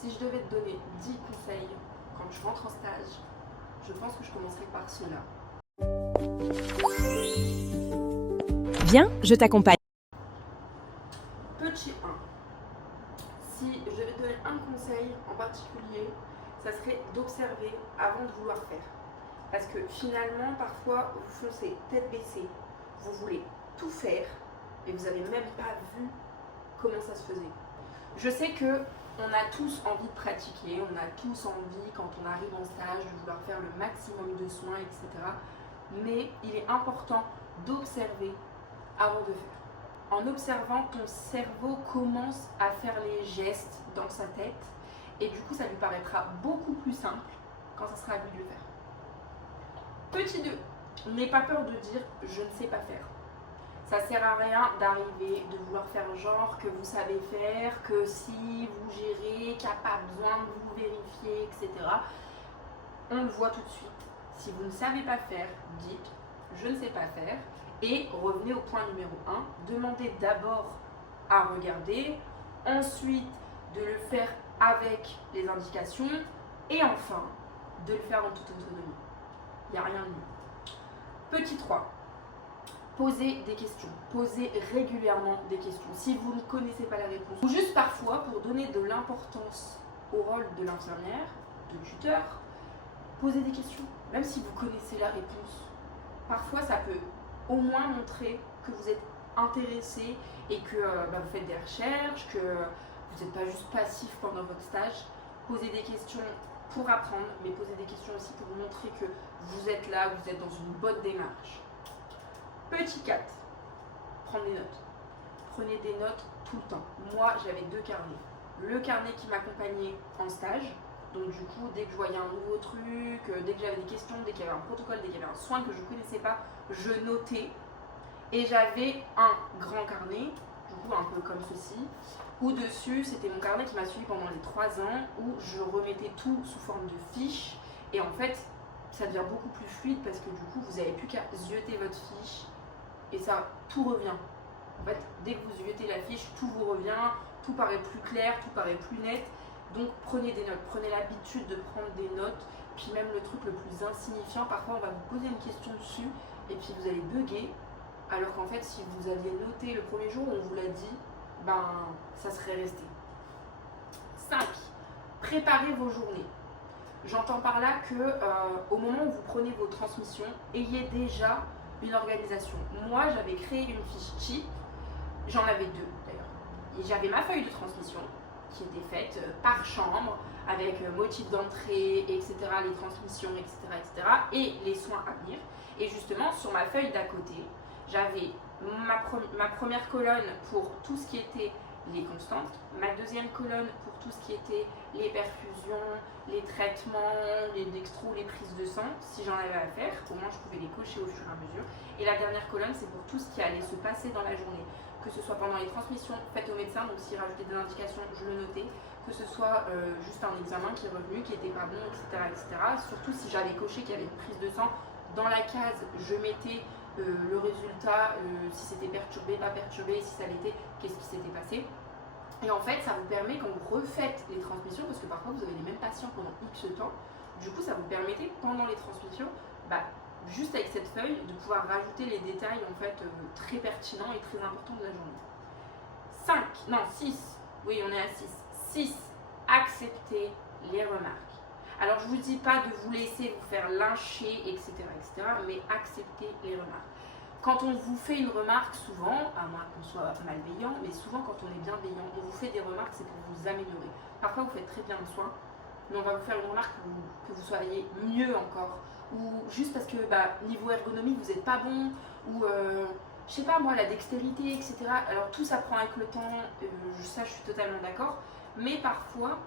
Si je devais te donner 10 conseils quand tu rentres en stage, je pense que je commencerai par cela. Viens, je t'accompagne. Petit 1. Si je devais te donner un conseil en particulier, ça serait d'observer avant de vouloir faire. Parce que finalement, parfois, vous foncez tête baissée, vous voulez tout faire, et vous n'avez même pas vu comment ça se faisait. Je sais que on a tous envie de pratiquer, on a tous envie, quand on arrive en stage, de vouloir faire le maximum de soins, etc. Mais il est important d'observer avant de faire. En observant, ton cerveau commence à faire les gestes dans sa tête et du coup, ça lui paraîtra beaucoup plus simple quand ça sera à lui de le faire. Petit 2, n'aie pas peur de dire « je ne sais pas faire ». Ça sert à rien d'arriver, de vouloir faire genre que vous savez faire, que si vous gérez, qu'il n'y a pas besoin de vous vérifier, etc. On le voit tout de suite. Si vous ne savez pas faire, dites « je ne sais pas faire ». Et revenez au point numéro 1, demandez d'abord à regarder, ensuite de le faire avec les indications et enfin de le faire en toute autonomie. Il n'y a rien de mieux. Petit 3, posez des questions, posez régulièrement des questions. Si vous ne connaissez pas la réponse, ou juste parfois pour donner de l'importance au rôle de l'infirmière, de tuteur, posez des questions, même si vous connaissez la réponse. Parfois ça peut au moins montrer que vous êtes intéressé et que vous faites des recherches, que vous n'êtes pas juste passif pendant votre stage. Posez des questions pour apprendre, mais posez des questions aussi pour montrer que vous êtes là, vous êtes dans une bonne démarche. Petit 4, prendre des notes. Prenez des notes tout le temps. Moi, j'avais 2 carnets. Le carnet qui m'accompagnait en stage. Donc du coup, dès que je voyais un nouveau truc, dès que j'avais des questions, dès qu'il y avait un protocole, dès qu'il y avait un soin que je ne connaissais pas, je notais. Et j'avais un grand carnet, du coup un peu comme ceci, où dessus, c'était mon carnet qui m'a suivi pendant les 3 ans, où je remettais tout sous forme de fiches. Et en fait, ça devient beaucoup plus fluide parce que du coup, vous n'avez plus qu'à zioter votre fiche et ça, tout revient. En fait, dès que vous zioter la fiche, tout vous revient, tout paraît plus clair, tout paraît plus net. Donc prenez des notes, prenez l'habitude de prendre des notes, puis même le truc le plus insignifiant, parfois on va vous poser une question dessus et puis vous allez bugger, alors qu'en fait si vous aviez noté le premier jour où on vous l'a dit, ça serait resté. 5. Préparez vos journées. J'entends par là que au moment où vous prenez vos transmissions, ayez déjà une organisation. Moi j'avais créé une fiche type, j'en avais 2 d'ailleurs, et j'avais ma feuille de transmission qui était faite par chambre, avec motif d'entrée, etc., les transmissions, etc., etc., et les soins à venir. Et justement, sur ma feuille d'à côté, j'avais ma première colonne pour tout ce qui était les constantes, ma deuxième colonne pour tout ce qui était les perfusions, les traitements, les dextros, les prises de sang, si j'en avais à faire, au moins je pouvais les cocher au fur et à mesure. Et la dernière colonne, c'est pour tout ce qui allait se passer dans la journée, que ce soit pendant les transmissions faites au médecin, donc s'il rajoutait des indications, je le notais, que ce soit juste un examen qui est revenu, qui n'était pas bon, etc., etc. Surtout si j'avais coché qu'il y avait une prise de sang, dans la case, je mettais le résultat, si c'était perturbé, pas perturbé, si ça l'était, qu'est-ce qui s'était passé. Et en fait, ça vous permet, quand vous refaites les transmissions, parce que parfois vous avez les mêmes patients pendant X temps, du coup ça vous permettait, pendant les transmissions, juste avec cette feuille, de pouvoir rajouter les détails en fait très pertinents et très importants de la journée. 6, oui on est à 6. 6, acceptez les remarques. Alors je ne vous dis pas de vous laisser vous faire lyncher, etc., mais acceptez les remarques. Quand on vous fait une remarque, souvent, à moins qu'on soit malveillant, mais souvent quand on est bienveillant, on vous fait des remarques, c'est pour vous améliorer. Parfois vous faites très bien le soin, mais on va vous faire une remarque que vous soyez mieux encore, ou juste parce que niveau ergonomie vous n'êtes pas bon, ou je sais pas moi, la dextérité, etc. Alors tout ça prend avec le temps, ça je suis totalement d'accord, mais parfois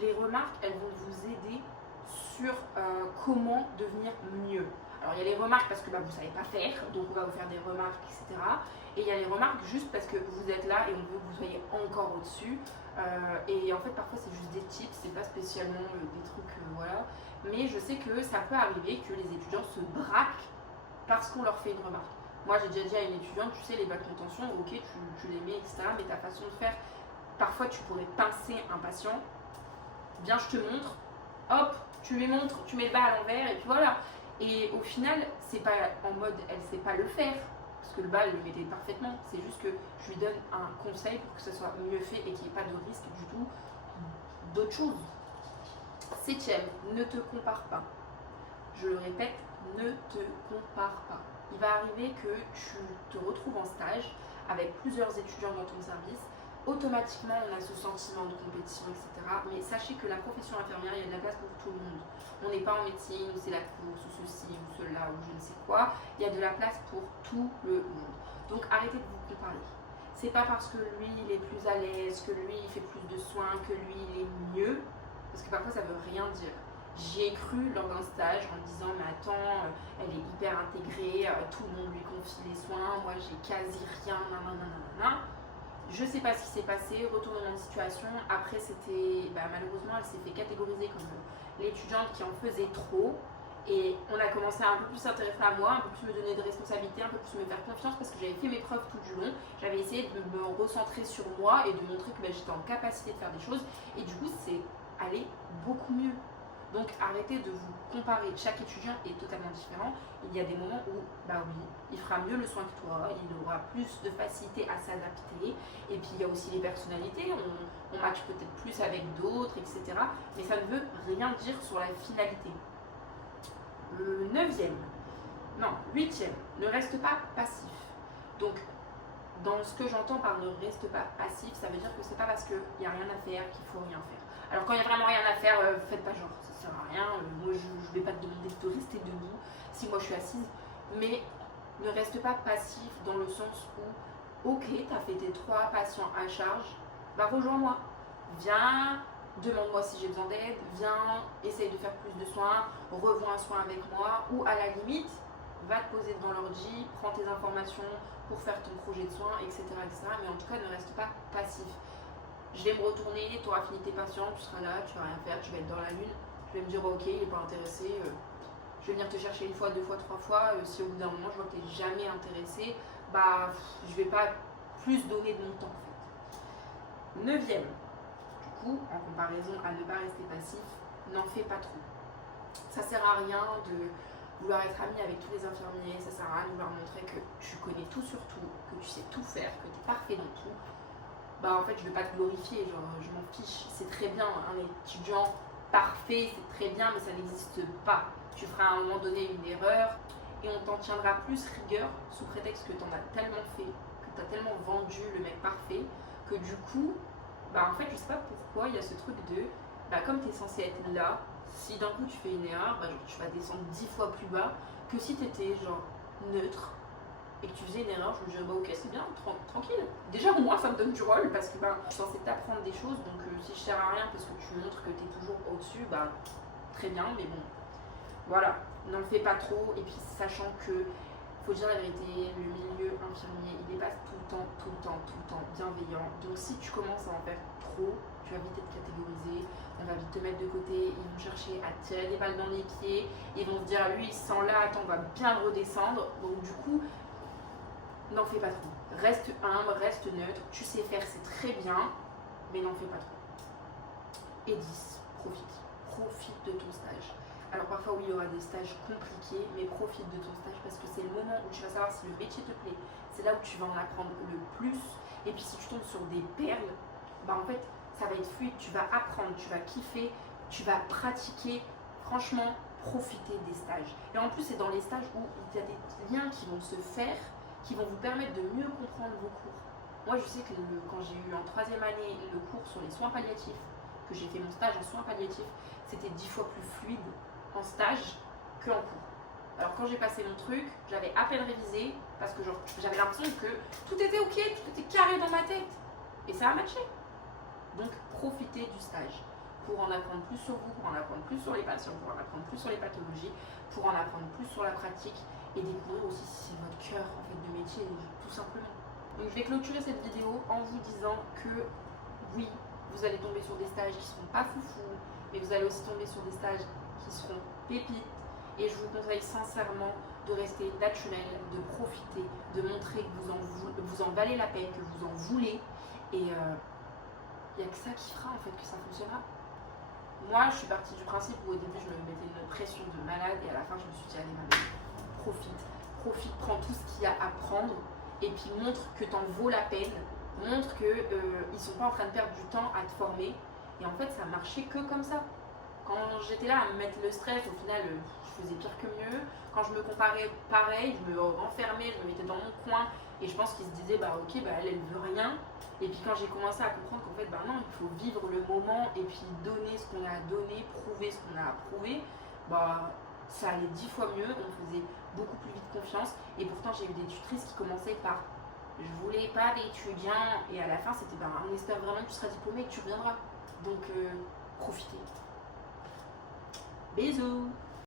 les remarques elles vont vous aider sur comment devenir mieux. Alors il y a les remarques parce que vous ne savez pas faire, donc on va vous faire des remarques, etc. Et il y a les remarques juste parce que vous êtes là et on veut que vous soyez encore au-dessus. Et en fait parfois c'est juste des tips, c'est pas spécialement des trucs, voilà. Mais je sais que ça peut arriver que les étudiants se braquent parce qu'on leur fait une remarque. Moi j'ai déjà dit à une étudiante, tu sais les bacs de contention, ok tu les mets, etc. Mais ta façon de faire, parfois tu pourrais pincer un patient viens je te montre, hop, tu lui montres, tu mets le bas à l'envers et puis voilà. Et au final, c'est pas en mode elle sait pas le faire, parce que le bas elle le mettait parfaitement, c'est juste que je lui donne un conseil pour que ce soit mieux fait et qu'il n'y ait pas de risque du tout d'autre chose. 7e, ne te compare pas. Je le répète, ne te compare pas. Il va arriver que tu te retrouves en stage avec plusieurs étudiants dans ton service. Automatiquement, on a ce sentiment de compétition, etc. Mais sachez que la profession infirmière, il y a de la place pour tout le monde. On n'est pas en médecine où c'est la course, ou ceci, ou cela, ou je ne sais quoi. Il y a de la place pour tout le monde. Donc arrêtez de vous comparer. C'est pas parce que lui, il est plus à l'aise, que lui, il fait plus de soins, que lui, il est mieux. Parce que parfois, ça veut rien dire. J'y ai cru lors d'un stage en me disant mais attends, elle est hyper intégrée, tout le monde lui confie les soins, moi j'ai quasi rien, nanana. Je sais pas ce qui s'est passé, retournement de situation. Après c'était, malheureusement elle s'est fait catégoriser comme l'étudiante qui en faisait trop. Et on a commencé à un peu plus s'intéresser à moi, un peu plus me donner de responsabilités, un peu plus me faire confiance parce que j'avais fait mes preuves tout du long. J'avais essayé de me recentrer sur moi et de montrer que j'étais en capacité de faire des choses. Et du coup c'est allé beaucoup mieux. Donc arrêtez de vous comparer, chaque étudiant est totalement différent. Il y a des moments où, oui, il fera mieux le soin que toi, il aura plus de facilité à s'adapter. Et puis il y a aussi les personnalités, on match peut-être plus avec d'autres, etc. Mais ça ne veut rien dire sur la finalité. Le 9e, non, 8e, ne reste pas passif. Donc, dans ce que j'entends par ne reste pas passif, ça veut dire que c'est pas parce qu'il n'y a rien à faire qu'il faut rien faire. Alors quand il n'y a vraiment rien à faire, faites pas genre, ça sert à rien, moi je ne vais pas te demander de rester debout si moi je suis assise, mais ne reste pas passif dans le sens où, ok, tu as fait tes 3 patients à charge, rejoins-moi, viens, demande-moi si j'ai besoin d'aide, viens, essaye de faire plus de soins, revois un soin avec moi, ou à la limite, va te poser devant l'ordi, prends tes informations pour faire ton projet de soins, etc., etc. Mais en tout cas, ne reste pas passif. Je vais me retourner, tu auras fini tes patients, tu seras là, tu vas rien faire, tu vas être dans la lune. Je vais me dire, ok, il n'est pas intéressé, je vais venir te chercher 1 fois, 2 fois, 3 fois. Si au bout d'un moment, je vois que tu n'es jamais intéressé, je vais pas plus donner de mon temps en fait. 9e, du coup, en comparaison à ne pas rester passif, n'en fais pas trop. Ça sert à rien de vouloir être ami avec tous les infirmiers, ça sert à rien de vouloir montrer que tu connais tout sur tout, que tu sais tout faire, que tu es parfait dans tout. En fait je vais pas te glorifier, genre je m'en fiche, c'est très bien, un étudiant parfait c'est très bien mais ça n'existe pas. Tu feras à un moment donné une erreur et on t'en tiendra plus rigueur sous prétexte que tu en as tellement fait, que tu as tellement vendu le mec parfait, que du coup, en fait je sais pas pourquoi il y a ce truc de, comme tu es censé être là, si d'un coup tu fais une erreur, tu vas descendre 10 fois plus bas que si tu étais genre neutre et que tu faisais une erreur, je me disais ok c'est bien, tranquille. Déjà au moins ça me donne du rôle parce que je suis censée t'apprendre des choses, donc si je sers à rien parce que tu montres que tu es toujours au-dessus, très bien, mais bon, voilà, n'en le fais pas trop. Et puis sachant que, faut dire la vérité, le milieu infirmier, il n'est pas tout le temps bienveillant. Donc si tu commences à en faire trop, tu vas vite être catégorisé, on va vite te mettre de côté, ils vont chercher à tirer des balles dans les pieds, ils vont se dire lui il se sent là, attends on va bien le redescendre. Donc du coup, n'en fais pas trop. Reste humble, reste neutre, tu sais faire, c'est très bien, mais n'en fais pas trop. Et 10, profite de ton stage. Alors parfois oui, il y aura des stages compliqués, mais profite de ton stage parce que c'est le moment où tu vas savoir si le métier te plaît. C'est là où tu vas en apprendre le plus. Et puis si tu tombes sur des perles, en fait, ça va être fluide, tu vas apprendre, tu vas kiffer, tu vas pratiquer. Franchement, profitez des stages. Et en plus, c'est dans les stages où il y a des liens qui vont se faire, qui vont vous permettre de mieux comprendre vos cours. Moi, je sais que quand j'ai eu en 3e année le cours sur les soins palliatifs, que j'ai fait mon stage en soins palliatifs, c'était 10 fois plus fluide en stage qu'en cours. Alors quand j'ai passé mon truc, j'avais à peine révisé parce que j'avais l'impression que tout était ok, tout était carré dans ma tête. Et ça a matché. Donc profitez du stage pour en apprendre plus sur vous, pour en apprendre plus sur les patients, pour en apprendre plus sur les pathologies, pour en apprendre plus sur la pratique et découvrir aussi si c'est votre cœur en fait, de métier, tout simplement. Donc je vais clôturer cette vidéo en vous disant que oui, vous allez tomber sur des stages qui ne seront pas foufou, mais vous allez aussi tomber sur des stages qui seront pépites. Et je vous conseille sincèrement de rester naturel, de profiter, de montrer que vous en valez la peine, que vous en voulez. Et il n'y a que ça qui fera en fait que ça fonctionnera. moi, je suis partie du principe où au début, je me mettais une pression de malade et à la fin, je me suis dit, allez, maman, profite, prends tout ce qu'il y a à prendre et puis montre que t'en vaut la peine, montre qu'ils sont pas en train de perdre du temps à te former. Et en fait, ça marchait que comme ça. Quand j'étais là à me mettre le stress, au final, je faisais pire que mieux. Quand je me comparais pareil, je me renfermais, je me mettais dans mon coin et je pense qu'ils se disaient, bah ok, bah elle veut rien. Et puis quand j'ai commencé à comprendre qu'en fait, bah non, il faut vivre le moment et puis donner ce qu'on a à donner, prouver ce qu'on a à prouver, bah ça allait 10 fois mieux, on faisait beaucoup plus vite confiance. Et pourtant, j'ai eu des tutrices qui commençaient par je voulais pas d'étudiants et à la fin, c'était bah on espère vraiment que tu seras diplômé et que tu reviendras. Donc profitez. Bisous.